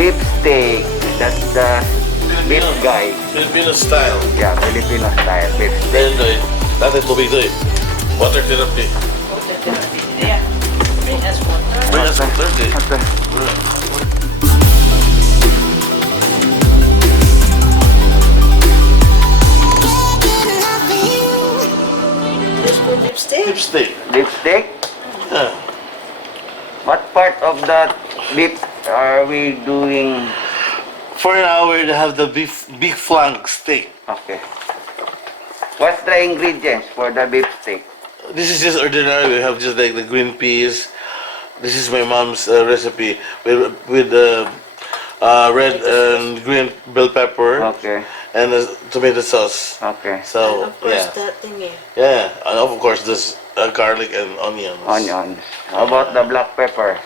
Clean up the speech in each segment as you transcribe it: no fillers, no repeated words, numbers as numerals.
beef steak. That's the beef guy. Filipino style. Yeah, Filipino style beef steak. Then natin tubig doon. Water therapy. Yeah. Bring us water. Bring us water. This for beef steak. Beef steak. Beef steak? Yeah. What part of that beef are we doing? For now, we have the beef flank steak. Okay. What's the ingredients for the beef steak? This is just ordinary. We have just like the green peas. This is my mom's recipe with red and green bell pepper Okay. and tomato sauce. Okay. So And of course, yeah, that thingy. yeah, and of course this garlic and onions. Onions. How about the black pepper?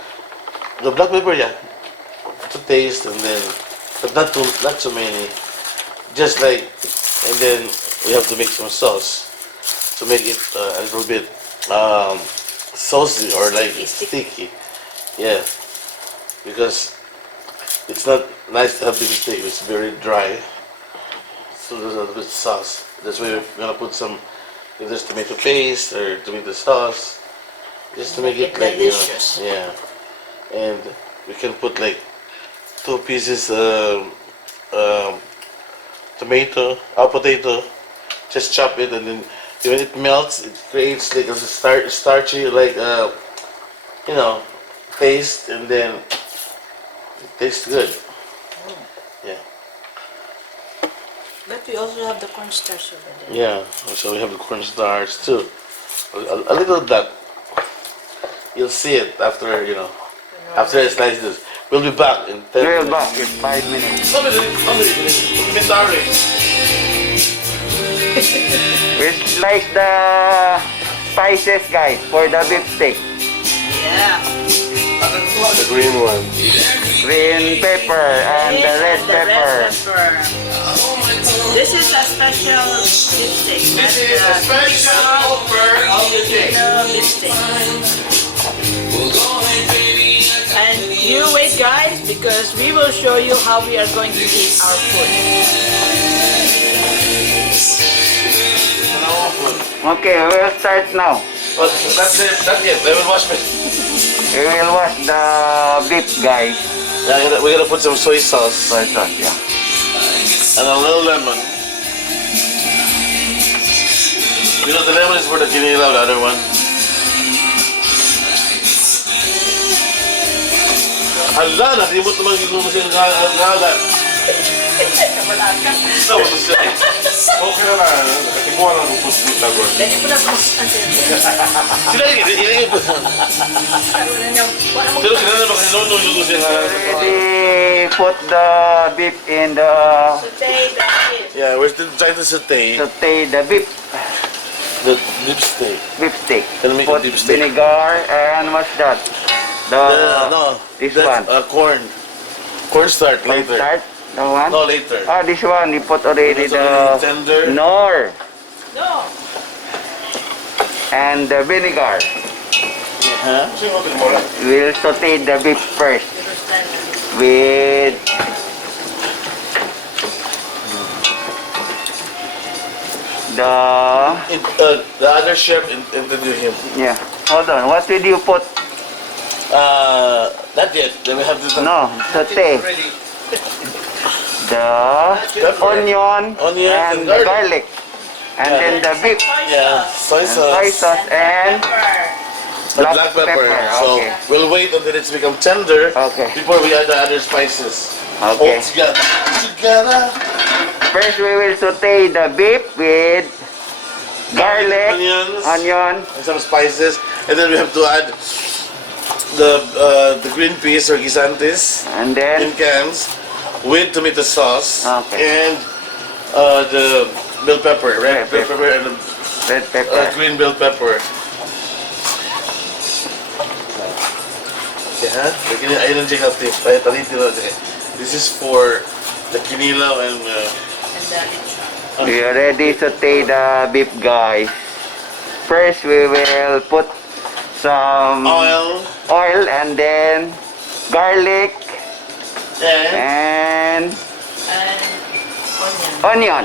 The black pepper, yeah, to taste, and then but not too many. Just like, and then we have to make some sauce to make it a little bit saucy or like sticky. Yeah, because it's not nice to have beef steak. It's very dry. So there's a little bit of sauce. That's why we're gonna put some either tomato paste or tomato sauce, just to make it like, you know, Delicious. yeah. And we can put like 2 pieces potato. Just chop it, and then when it melts, it creates like a starchy like you know, taste, and then it tastes good. Yeah. But we also have the cornstarch over there. Yeah, so we have the cornstarch too. A little of that. You'll see it after, you know, after I slice this. We'll be back in 10 We're minutes. back in 5 minutes. We slice the spices, guys, for the beef steak. Yeah. The green one. Green pepper and the red pepper. This is a special beef steak. This is a special offer of the day. Beef steak. And you wait, guys, because we will show you how we are going to eat our food. Okay, we'll start now. But that's it. That's it. I will wash it. We will wash the beef, guys. Yeah, we're gonna put some soy sauce Soy sauce, yeah. and a little lemon. You know, the lemon is for the kinilaw, the other one. Hala, nalimot naman yung gusto yung ngalan. No, siya. Okay na lang. Tingwa lang kung pusput na gawin. Dali po na po ang Sila yung pero sila na baka nunuluto siya nga. Already put the beef in the saute the beef. Yeah, we're still trying to saute saute the beef beef steak. steak. Gonna make a Put beef steak. vinegar and what's that? This that's one. cornstarch later. Start the one. No, later. Ah, this one. You put already It's the already tender. nor No. and the vinegar. Huh? We'll saute the beef first with The other chef introduced him. yeah. Hold on. What did you put? Not yet. Then we have to. No, saute. The Pepper. onion and and the garlic. garlic. And then the beef, Yeah, soy soy sauce. sauce and Black pepper. So Okay. we'll wait until it's become tender Okay. before we add the other spices. Okay. All together. Together. First, we will saute the beef with garlic, Onions. onion, And some spices, and then we have to add the green peas or guisantes and in then cans with tomato sauce Okay. and the bell pepper, red Red bell pepper. pepper and red pepper. green bell pepper. Okay, ha? Ayun ang check out tip. This is for the kinilaw and And the lechon. We already saute the beef, guys. First, we will put some oil oil and then garlic And and onion. onion.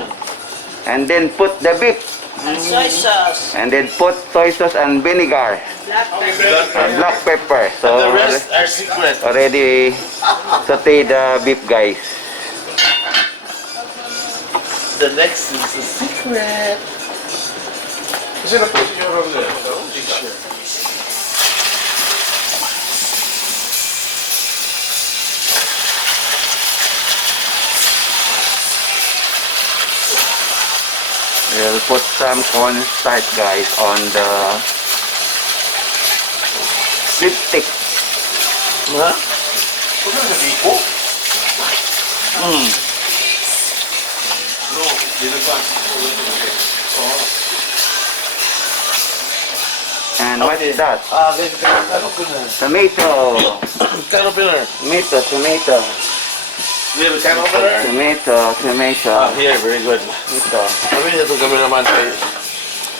And then put the beef. And soy sauce. And then put soy sauce and vinegar. Black pepper. And black pepper. the So rest are secret. already saute the beef, guys. The next is the secret. Is it a picture of the picture? We'll put some cornstarch, guys, on the beef stick. Huh? What's that, Biko? No, didn't pass. And what is that? Caterpillar. Tomato. Caterpillar. Tomato. We have a caterpillar? Tomato. Here, very good. Ito. Sabi niya ito kami naman kay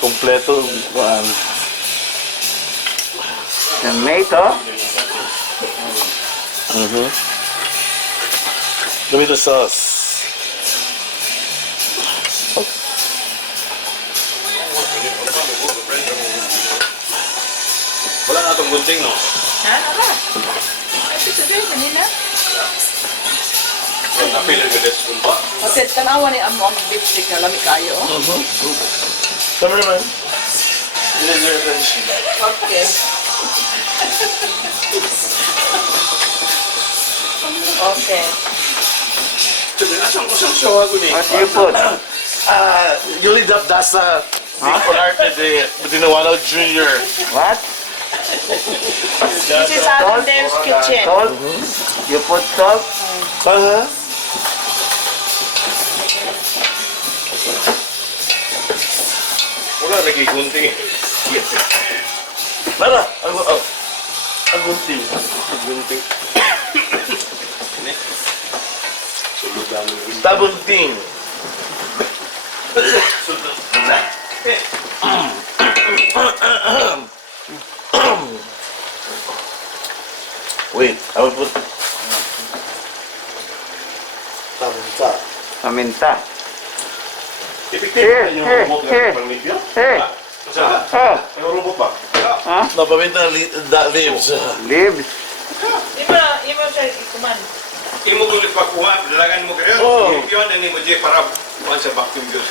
kompleto. Tomato. Tomato sauce. Wala na itong gunting, no? Ha? Aba? Ito sabihin kanina. Napilan ka des ba? Okay, tanawa ni amo ang beef stick na lami kayo. Sabi naman. Dessert. Okay. Okay. Sabi, asang kusang sawa ko ni? What do you put? You lead up that's for art Tinawala Junior. What? This is Adam Dave's kitchen. Salt? You put salt? Wala lagi gunting. Nara, ang gunting. Gunting. Sulod namin yung gunting. Tabunting. Wait, I will put tabunta. Paminta. Ipiktik Here, yung here, robot here. na panglipyo? Here. Masala? Oh, Yung robot ba? huh? No, paminta that leaves. Leaves. Imo siya ikuman. Imo gulit pa kuha, dalagan mo kayo. Oh. Ipyon na ni mo dyan para kuhan sa vacuum yun.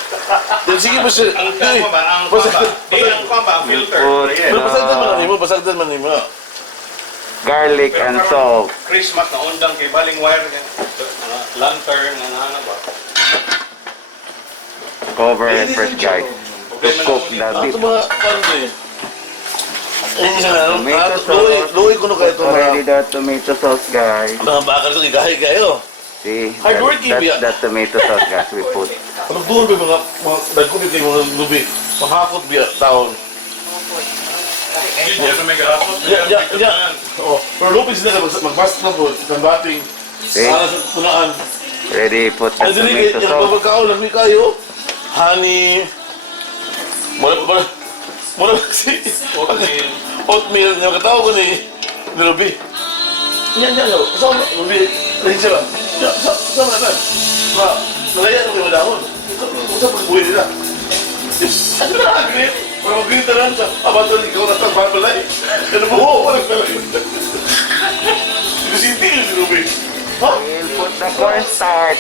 Sige ba siya? Ang kama ba? Ang kama. Di ang kama, ang filter. Put Ayan. Pero basagdan man nimo. garlic and salt. Christmas na undang kay baling wire niya. Lantern, ano ba? Cover it first, guys. To cook the beef. Ato mga ano eh. Isa na, Tomato sauce. luoy ko na kayo ito Already mga the tomato sauce, guys. bakal ito, igahay kayo. See, Hard working, that's Bia. the tomato sauce, guys, we put. Ano doon ba mga nagkumit kayo mga lubi? Mahakot biya, taon. Yan na may gahapon. Oh, pero lupi sila mag-fast na po, ng bating. See, Para sa tunaan. ready put the Ay, dili, tomato yung sauce. babagkao, lagmi kayo. Honey. Mula kasi. Oatmeal. Yung katawag ko ni Ruby. Yan. Kasama, Ruby. Lahin siya ba? Kasama na. Malaya ko yung madahon. Kasama pag-buhay nila. Ano na agrit? Para mag-grita lang siya. Abato, ikaw na itang babalay. Ano mo? Walang balay. Sinisinti yun si Ruby. Ha? We'll put the cornstarch.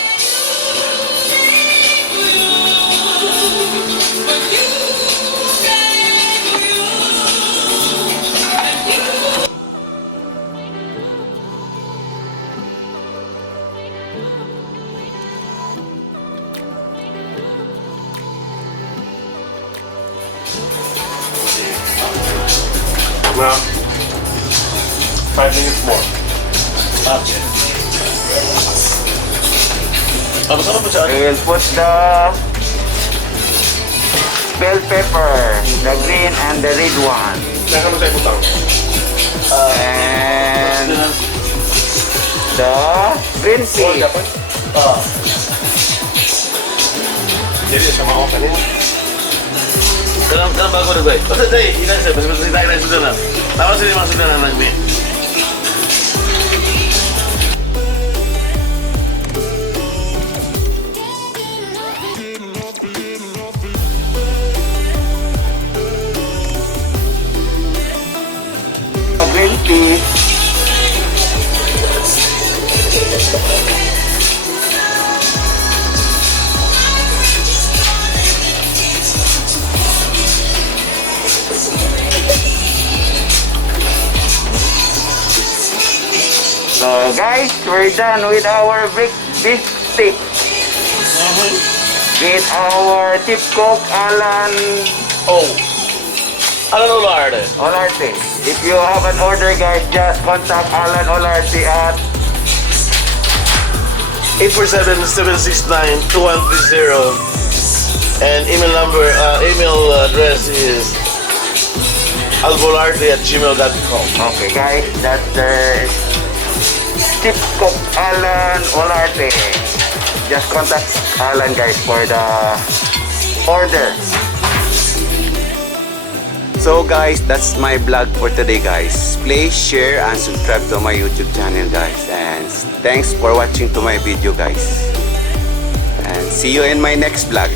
Well, 5 minutes more. Sama pa siya. We will put the bell pepper, the green and the red one. Nasa mo tayo putang? And the green pea. Jadi sama ako kanina. Kanang bago na ba? Basta day, ilan siya. Basta tayo na sudan na. Tama sila yung mga sudan na nagmi. green tea. So guys, we're done with our beef stick. With our tip cook Alan Oh, Alan Olarte. Olarte. If you have an order guys, just contact Alan Olarte at 847-769-2130, and email address is albolarte@gmail.com. okay guys, that's the tip cook Alan Olarte. Just contact Alan guys for the order. So guys, that's my vlog for today guys. Please share and subscribe to my YouTube channel guys. And thanks for watching to my video guys. And see you in my next vlog.